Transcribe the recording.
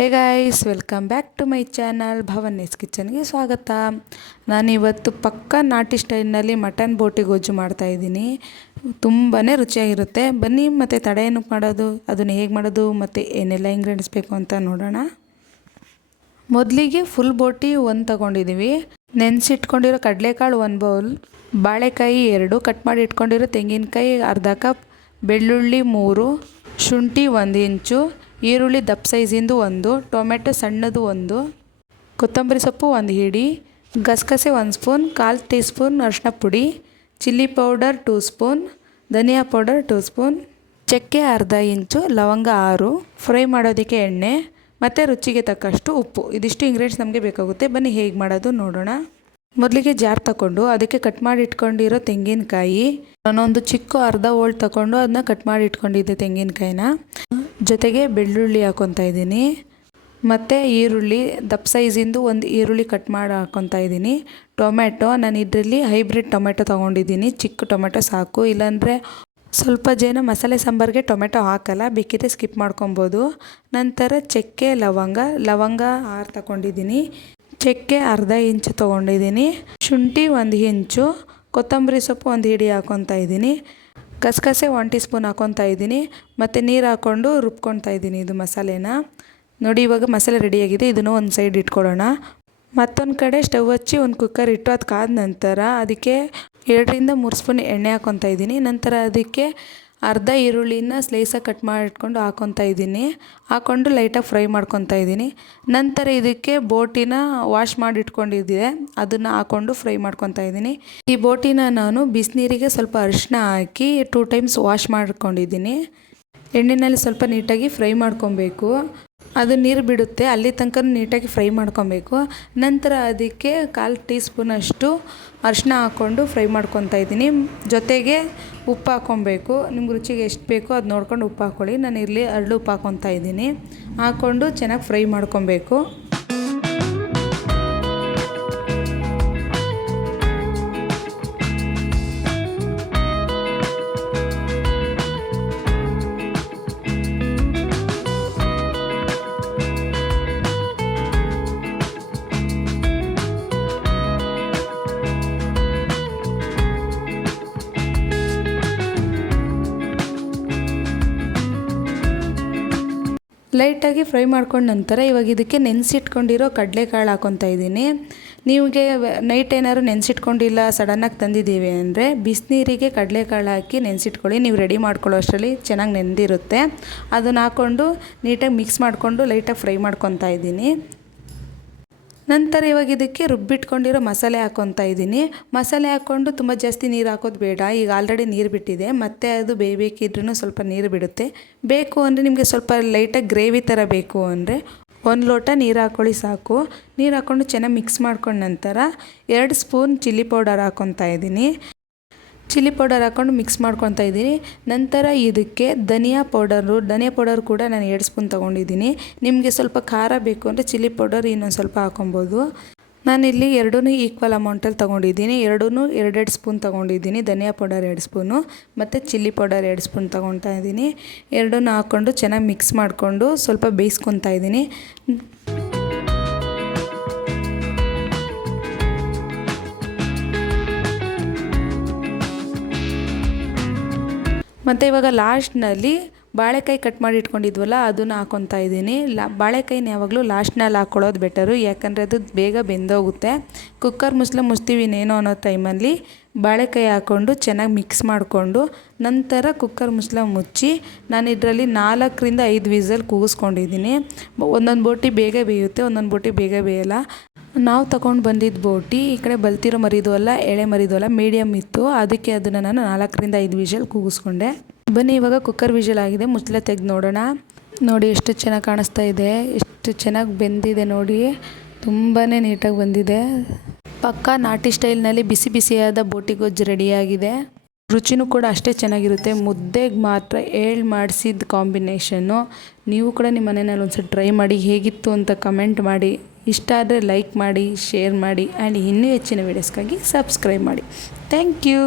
Hey guys, welcome back to my channel Bhavani's ಕಿಚನ್ಗೆ ಸ್ವಾಗತ. ನಾನಿವತ್ತು ಪಕ್ಕಾ ನಾಟಿ ಸ್ಟೈಲ್ನಲ್ಲಿ ಮಟನ್ ಬೋಟಿ ಗೊಜ್ಜು ಮಾಡ್ತಾಯಿದ್ದೀನಿ. ತುಂಬಾ ರುಚಿಯಾಗಿರುತ್ತೆ. ಬನ್ನಿ ಮತ್ತು ತಡೆ ಏನಕ್ಕೆ ಮಾಡೋದು, ಅದನ್ನು ಹೇಗೆ ಮಾಡೋದು ಮತ್ತು ಏನೆಲ್ಲ ಇಂಗ್ರೀಡಿಯೆಂಟ್ಸ್ ಬೇಕು ಅಂತ ನೋಡೋಣ. ಮೊದಲಿಗೆ ಫುಲ್ ಬೋಟಿ 1 ತೊಗೊಂಡಿದ್ದೀವಿ. ನೆನೆಸಿಟ್ಕೊಂಡಿರೋ ಕಡಲೆಕಾಳು 1 ಬೌಲ್, ಬಾಳೆಕಾಯಿ 2, ಕಟ್ ಮಾಡಿ ಇಟ್ಕೊಂಡಿರೋ ತೆಂಗಿನಕಾಯಿ ಅರ್ಧ ಕಪ್, ಬೆಳ್ಳುಳ್ಳಿ 3, ಶುಂಠಿ 1 ಇಂಚು, ಈರುಳ್ಳಿ ದಪ್ಪ ಸೈಜಿಂದು 1, ಟೊಮೆಟೊ ಸಣ್ಣದು 1, ಕೊತ್ತಂಬರಿ ಸೊಪ್ಪು 1 ಹಿಡಿ, ಗಸಗಸೆ 1 ಸ್ಪೂನ್, 1/4 ಟೀ ಸ್ಪೂನ್ ಅರಿಶಿನ ಪುಡಿ, ಚಿಲ್ಲಿ ಪೌಡರ್ 2 ಸ್ಪೂನ್, ಧನಿಯಾ ಪೌಡರ್ 2 ಸ್ಪೂನ್, ಚಕ್ಕೆ ಅರ್ಧ ಇಂಚು, ಲವಂಗ 6, ಫ್ರೈ ಮಾಡೋದಕ್ಕೆ ಎಣ್ಣೆ ಮತ್ತು ರುಚಿಗೆ ತಕ್ಕಷ್ಟು ಉಪ್ಪು. ಇದಿಷ್ಟು ಇಂಗ್ರೀಡಿಯೆಂಟ್ಸ್ ನಮಗೆ ಬೇಕಾಗುತ್ತೆ. ಬನ್ನಿ ಹೇಗೆ ಮಾಡೋದು ನೋಡೋಣ. ಮೊದಲಿಗೆ ಜಾರ್ ತಗೊಂಡು ಅದಕ್ಕೆ ಕಟ್ ಮಾಡಿ ಇಟ್ಕೊಂಡಿರೋ ತೆಂಗಿನಕಾಯಿ, ನಾನೊಂದು ಚಿಕ್ಕ ಅರ್ಧ ಹೋಳು ತಗೊಂಡು ಅದನ್ನ ಕಟ್ ಮಾಡಿ ಇಟ್ಕೊಂಡಿದ್ದೆ ತೆಂಗಿನಕಾಯಿನ. ಜೊತೆಗೆ ಬೆಳ್ಳುಳ್ಳಿ ಹಾಕ್ಕೊತಾ ಇದ್ದೀನಿ ಮತ್ತು ಈರುಳ್ಳಿ ದಪ್ಪ ಸೈಜಿಂದು 1 ಈರುಳ್ಳಿ ಕಟ್ ಮಾಡಿ ಹಾಕ್ಕೊತಾ ಇದ್ದೀನಿ. ಟೊಮೆಟೊ, ನಾನು ಇದರಲ್ಲಿ ಹೈಬ್ರಿಡ್ ಟೊಮೆಟೊ ತೊಗೊಂಡಿದ್ದೀನಿ. ಚಿಕ್ಕ ಟೊಮೆಟೊ ಸಾಕು, ಇಲ್ಲಾಂದರೆ ಸ್ವಲ್ಪ ಜನ ಮಸಾಲೆ ಸಾಂಬಾರಿಗೆ ಟೊಮೆಟೊ ಹಾಕಲ್ಲ, ಬೇಕಿದ್ರೆ ಸ್ಕಿಪ್ ಮಾಡ್ಕೊಬೋದು. ನಂತರ ಚಕ್ಕೆ ಲವಂಗ 6 ತಗೊಂಡಿದ್ದೀನಿ, ಚಕ್ಕೆ ಅರ್ಧ ಇಂಚು ತೊಗೊಂಡಿದ್ದೀನಿ, ಶುಂಠಿ 1 ಇಂಚು, ಕೊತ್ತಂಬರಿ ಸೊಪ್ಪು 1 ಹಿಡಿ ಹಾಕ್ಕೊತಾ ಇದ್ದೀನಿ, ಗಸಗಸೆ 1 ಟೀ ಸ್ಪೂನ್ ಹಾಕ್ಕೊತಾ ಇದ್ದೀನಿ ಮತ್ತು ನೀರು ಹಾಕ್ಕೊಂಡು ರುಬ್ಕೊತಾ ಇದ್ದೀನಿ ಇದು ಮಸಾಲೆನ. ನೋಡಿ, ಇವಾಗ ಮಸಾಲೆ ರೆಡಿಯಾಗಿದೆ. ಇದನ್ನು ಒಂದು ಸೈಡ್ ಇಟ್ಕೊಳ್ಳೋಣ. ಮತ್ತೊಂದು ಕಡೆ ಸ್ಟವ್ ಹಚ್ಚಿ ಒಂದು ಕುಕ್ಕರ್ ಇಟ್ಟು ಅದು ಕಾದ ನಂತರ ಅದಕ್ಕೆ 2ರಿಂದ 3 ಸ್ಪೂನ್ ಎಣ್ಣೆ ಹಾಕ್ಕೊತಾ ಇದ್ದೀನಿ. ನಂತರ ಅದಕ್ಕೆ ಅರ್ಧ ಈರುಳ್ಳಿನ ಸ್ಲೈಸಾಗಿ ಕಟ್ ಮಾಡಿಟ್ಕೊಂಡು ಹಾಕ್ಕೊತಾ ಇದ್ದೀನಿ. ಹಾಕ್ಕೊಂಡು ಲೈಟಾಗಿ ಫ್ರೈ ಮಾಡ್ಕೊತಾ ಇದ್ದೀನಿ. ನಂತರ ಇದಕ್ಕೆ ಬೋಟಿನ ವಾಶ್ ಮಾಡಿ ಇಟ್ಕೊಂಡಿದ್ದೆ, ಅದನ್ನು ಹಾಕ್ಕೊಂಡು ಫ್ರೈ ಮಾಡ್ಕೊತಾ ಇದ್ದೀನಿ. ಈ ಬೋಟಿನ ನಾನು ಬಿಸಿನೀರಿಗೆ ಸ್ವಲ್ಪ ಅರಿಶಿನ ಹಾಕಿ 2 ಟೈಮ್ಸ್ ವಾಶ್ ಮಾಡ್ಕೊಂಡಿದ್ದೀನಿ. ಎಣ್ಣೆಯಲ್ಲಿ ಸ್ವಲ್ಪ ನೀಟಾಗಿ ಫ್ರೈ ಮಾಡ್ಕೊಬೇಕು. ಅದು ನೀರು ಬಿಡುತ್ತೆ, ಅಲ್ಲಿ ತನಕ ನೀಟಾಗಿ ಫ್ರೈ ಮಾಡ್ಕೊಬೇಕು. ನಂತರ ಅದಕ್ಕೆ 1/4 ಟೀ ಸ್ಪೂನಷ್ಟು ಅರಿಶಿನ ಹಾಕ್ಕೊಂಡು ಫ್ರೈ ಮಾಡ್ಕೊತಾ ಇದ್ದೀನಿ. ಜೊತೆಗೆ ಉಪ್ಪು ಹಾಕ್ಕೊಬೇಕು. ನಿಮ್ಗೆ ರುಚಿಗೆ ಎಷ್ಟು ಬೇಕೋ ಅದು ನೋಡ್ಕೊಂಡು ಉಪ್ಪು ಹಾಕ್ಕೊಳ್ಳಿ. ನಾನು ಇಲ್ಲಿ 2 ಉಪ್ಪು ಹಾಕ್ಕೊತಾ ಇದ್ದೀನಿ. ಹಾಕ್ಕೊಂಡು ಚೆನ್ನಾಗಿ ಫ್ರೈ ಮಾಡ್ಕೊಬೇಕು. ಲೈಟಾಗಿ ಫ್ರೈ ಮಾಡ್ಕೊಂಡ ನಂತರ ಇವಾಗ ಇದಕ್ಕೆ ನೆನೆಸಿಟ್ಕೊಂಡಿರೋ ಕಡಲೆಕಾಳು ಹಾಕ್ಕೊತಾ ಇದ್ದೀನಿ. ನಿಮಗೆ ನೈಟ್ ಏನಾದ್ರು ನೆನೆಸಿಟ್ಕೊಂಡಿಲ್ಲ, ಸಡನ್ನಾಗಿ ತಂದಿದ್ದೀವಿ ಅಂದರೆ ಬಿಸಿನೀರಿಗೆ ಕಡಲೆಕಾಳು ಹಾಕಿ ನೆನೆಸಿಟ್ಕೊಳ್ಳಿ. ನೀವು ರೆಡಿ ಮಾಡ್ಕೊಳ್ಳೋ ಅಷ್ಟರಲ್ಲಿ ಚೆನ್ನಾಗಿ ನೆಂದಿರುತ್ತೆ. ಅದನ್ನು ಹಾಕ್ಕೊಂಡು ನೀಟಾಗಿ ಮಿಕ್ಸ್ ಮಾಡಿಕೊಂಡು ಲೈಟಾಗಿ ಫ್ರೈ ಮಾಡ್ಕೊತಾ ಇದ್ದೀನಿ. ನಂತರ ಇವಾಗ ಇದಕ್ಕೆ ರುಬ್ಬಿಟ್ಕೊಂಡಿರೋ ಮಸಾಲೆ ಹಾಕ್ಕೊತಾ ಇದ್ದೀನಿ. ಮಸಾಲೆ ಹಾಕ್ಕೊಂಡು ತುಂಬ ಜಾಸ್ತಿ ನೀರು ಹಾಕೋದು ಬೇಡ. ಈಗ ಆಲ್ರೆಡಿ ನೀರು ಬಿಟ್ಟಿದೆ, ಮತ್ತು ಅದು ಬೇಯಬೇಕಿದ್ರೂ ಸ್ವಲ್ಪ ನೀರು ಬಿಡುತ್ತೆ. ಬೇಕು ಅಂದರೆ ನಿಮಗೆ ಸ್ವಲ್ಪ ಲೈಟಾಗಿ ಗ್ರೇವಿ ಥರ ಬೇಕು ಅಂದರೆ 1 ಲೋಟ ನೀರು ಹಾಕ್ಕೊಳ್ಳಿ ಸಾಕು. ನೀರು ಹಾಕ್ಕೊಂಡು ಚೆನ್ನಾಗಿ ಮಿಕ್ಸ್ ಮಾಡ್ಕೊಂಡ ನಂತರ 2 ಸ್ಪೂನ್ ಚಿಲ್ಲಿ ಪೌಡರ್ ಹಾಕ್ಕೊತಾ ಇದ್ದೀನಿ. ಚಿಲ್ಲಿ ಪೌಡರ್ ಹಾಕ್ಕೊಂಡು ಮಿಕ್ಸ್ ಮಾಡ್ಕೊತಾ ಇದ್ದೀನಿ. ನಂತರ ಇದಕ್ಕೆ ಧನಿಯಾ ಪೌಡರ್ ಕೂಡ ನಾನು 2 ಸ್ಪೂನ್ ತೊಗೊಂಡಿದ್ದೀನಿ. ನಿಮಗೆ ಸ್ವಲ್ಪ ಖಾರ ಬೇಕು ಅಂದರೆ ಚಿಲ್ಲಿ ಪೌಡರ್ ಇನ್ನೊಂದು ಸ್ವಲ್ಪ ಹಾಕ್ಕೊಬೋದು. ನಾನಿಲ್ಲಿ 2 ಈಕ್ವಲ್ ಅಮೌಂಟಲ್ಲಿ ತೊಗೊಂಡಿದ್ದೀನಿ. 2 ಸ್ಪೂನ್ ತೊಗೊಂಡಿದ್ದೀನಿ. ಧನಿಯಾ ಪೌಡರ್ 2 ಸ್ಪೂನು ಮತ್ತು ಚಿಲ್ಲಿ ಪೌಡರ್ 2 ಸ್ಪೂನ್ ತೊಗೊತಾ ಇದ್ದೀನಿ. 2 ಹಾಕ್ಕೊಂಡು ಚೆನ್ನಾಗಿ ಮಿಕ್ಸ್ ಮಾಡಿಕೊಂಡು ಸ್ವಲ್ಪ ಬೇಯಿಸ್ಕೊತಾ ಇದ್ದೀನಿ. ಮತ್ತು ಇವಾಗ ಲಾಸ್ಟ್ನಲ್ಲಿ ಬಾಳೆಕಾಯಿ ಕಟ್ ಮಾಡಿ ಇಟ್ಕೊಂಡಿದ್ವಲ್ಲ ಅದನ್ನು ಹಾಕ್ಕೊತಾ ಇದ್ದೀನಿ. ಬಾಳೆಕಾಯಿನ ಯಾವಾಗಲೂ ಲಾಸ್ಟ್ನಲ್ಲಿ ಹಾಕ್ಕೊಳ್ಳೋದು ಬೆಟರು, ಯಾಕಂದರೆ ಅದು ಬೇಗ ಬೆಂದೋಗುತ್ತೆ. ಕುಕ್ಕರ್ ಮುಚ್ತೀವಿ ಇನ್ನೇನೋ ಅನ್ನೋ ಟೈಮಲ್ಲಿ ಬಾಳೆಕಾಯಿ ಹಾಕ್ಕೊಂಡು ಚೆನ್ನಾಗಿ ಮಿಕ್ಸ್ ಮಾಡಿಕೊಂಡು ನಂತರ ಕುಕ್ಕರ್ ಮುಚ್ಚಿ ನಾನು ಇದರಲ್ಲಿ 4ರಿಂದ 5 ವಿಸಲ್ ಕೂಗಿಸ್ಕೊಂಡಿದ್ದೀನಿ. ಒಂದೊಂದು ಬೋಟಿ ಬೇಗ ಬೇಯುತ್ತೆ, ಒಂದೊಂದು ಬೋಟಿ ಬೇಗ ಬೇಯಲ್ಲ. ನಾವು ತಗೊಂಡು ಬಂದಿದ್ದು ಬೋಟಿ ಈ ಕಡೆ ಬಲ್ತಿರೋ ಮರಿದು ಅಲ್ಲ, ಎಳೆ ಮರಿದು ಅಲ್ಲ, ಮೀಡಿಯಮ್ ಇತ್ತು. ಅದಕ್ಕೆ ಅದನ್ನು ನಾನು 4ರಿಂದ 5 ವಿಷಲ್ ಕೂಗಿಸ್ಕೊಂಡೆ. ಬನ್ನಿ ಇವಾಗ ಕುಕ್ಕರ್ ವಿಷಲ್ ಆಗಿದೆ, ಮುಚ್ಚಳ ತೆಗೆದು ನೋಡೋಣ. ನೋಡಿ ಎಷ್ಟು ಚೆನ್ನಾಗಿ ಕಾಣಿಸ್ತಾ ಇದೆ, ಎಷ್ಟು ಚೆನ್ನಾಗಿ ಬೆಂದಿದೆ ನೋಡಿ, ತುಂಬಾ ನೀಟಾಗಿ ಬಂದಿದೆ. ಪಕ್ಕಾ ನಾಟಿ ಸ್ಟೈಲ್ನಲ್ಲಿ ಬಿಸಿಯಾದ ಬೋಟಿ ಗೊಜ್ಜು ರೆಡಿಯಾಗಿದೆ. ರುಚಿನೂ ಕೂಡ ಅಷ್ಟೇ ಚೆನ್ನಾಗಿರುತ್ತೆ. ಮುದ್ದೆಗೆ ಮಾತ್ರ ಮಾಡಿಸಿದ ಕಾಂಬಿನೇಷನ್ನು. ನೀವು ಕೂಡ ನಿಮ್ಮ ಮನೆಯಲ್ಲಿ ಒಂದ್ಸಲ ಟ್ರೈ ಮಾಡಿ, ಹೇಗಿತ್ತು ಅಂತ ಕಮೆಂಟ್ ಮಾಡಿ. ಇಷ್ಟ ಆದರೆ ಲೈಕ್ ಮಾಡಿ, ಶೇರ್ ಮಾಡಿ ಆ್ಯಂಡ್ ಇನ್ನೂ ಹೆಚ್ಚಿನ ವೀಡಿಯೋಸ್ಗಾಗಿ ಸಬ್ಸ್ಕ್ರೈಬ್ ಮಾಡಿ. Thank you.